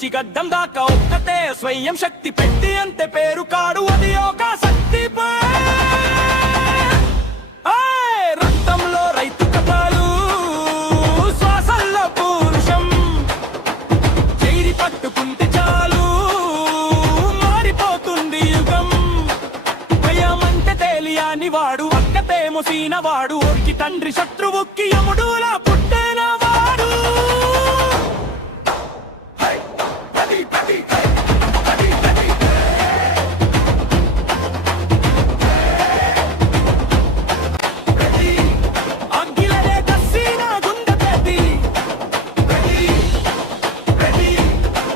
నుంచి గడ్డం దాకా ఒక్కతే స్వయం శక్తి పెట్టి అంతే పేరు కాడు అది ఒక శక్తి రక్తంలో రైతు కథలు శ్వాసల్లో పౌరుషం చేరి పట్టుకుంటే చాలు మారిపోతుంది యుగం భయమంటే తెలియని వాడు అక్కతే మొసీన వాడు ఓడికి తండ్రి శత్రువుకి యముడులా